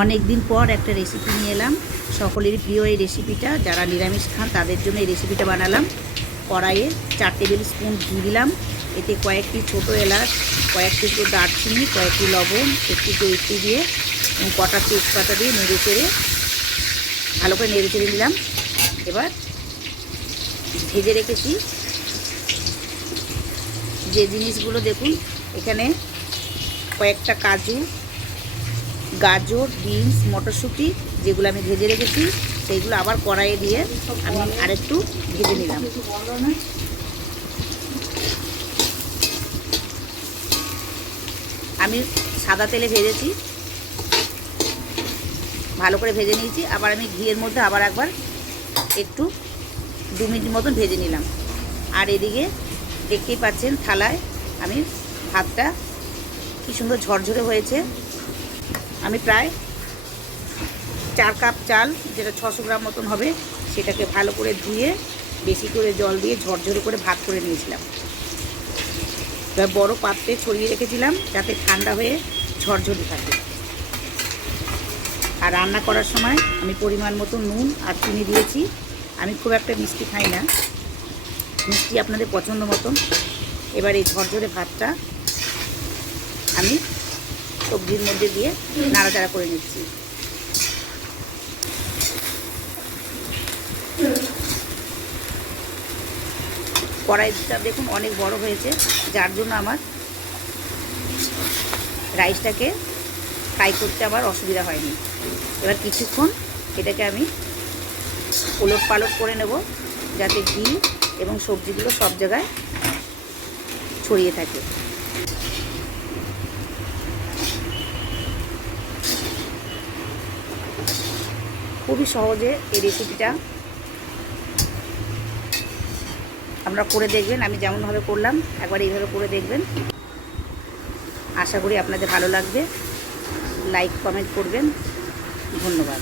অনেক দিন পর একটা রেসিপি নিয়ে এলাম। সকলেরই প্রিয় এই রেসিপিটা, যারা নিরামিষ খান তাদের জন্য এই রেসিপিটা বানালাম। কড়াইয়ে 4 টেবিল স্পুন ঘি দিলাম। এতে কয়েকটি ছোটো এলাচ, কয়েকটি একটু দারচিনি, কয়েকটি লবণ, একটু জৈত্রী দিয়ে এবং কটা তেজপাতা দিয়ে নেড়ে চেড়ে ভালো করে নেড়ে চেড়ে নিলাম। এবার ভেজে রেখেছি যে জিনিসগুলো দেখুন, এখানে কয়েকটা কাজু, গাজর, বিনস, মটরশুঁটি যেগুলো আমি ভেজে রেখেছি সেইগুলো আবার কড়াইয়ে দিয়ে আমি আরেকটু ভেজে নিলাম। আমি সাদা তেলে ভেজেছি, ভালো করে ভেজে নিয়েছি। আবার আমি ঘিয়ের মধ্যে আবার একবার একটু 2 মিনিট মতন ভেজে নিলাম। আর এদিকে দেখতেই পাচ্ছেন থালায় আমি ভাতটা কি সুন্দর ঝরঝরে হয়েছে। আমি প্রায় 4 কাপ চাল, যেটা 600 গ্রাম মতন হবে, সেটাকে ভালো করে ধুয়ে বেশি করে জল দিয়ে ঝরঝরে করে ভাত করে নিয়েছিলাম। এবার বড় পাত্রে ছড়িয়ে রেখেছিলাম যাতে ঠান্ডা হয়ে ঝরঝরে থাকে। আর রান্না করার সময় আমি পরিমাণ মতো নুন আর চিনি দিয়েছি। আমি খুব একটা মিষ্টি খাই না, মিষ্টি আপনাদের পছন্দ মতন। এবার এই ঝরঝরে ভাতটা আমি সবজির মধ্যে দিয়ে নাড়াচাড়া করে নিচ্ছি। কড়াইটা দেখুন অনেক বড় হয়েছে, যার জন্য আমার রাইসটাকে ফ্রাই করতে আমার অসুবিধা হয়নি। এবার কিছুক্ষণ এটাকে আমি ওলট পালট করে নেব যাতে ঘি এবং সবজিগুলো সব জায়গায় ছড়িয়ে থাকে। খুবই সহজে এই রেসিপিটা আপনারা করে দেখবেন। আমি যেমনভাবে করলাম একবার এইভাবে করে দেখবেন। আশা করি আপনাদের ভালো লাগবে। লাইক কমেন্ট করবেন। ধন্যবাদ।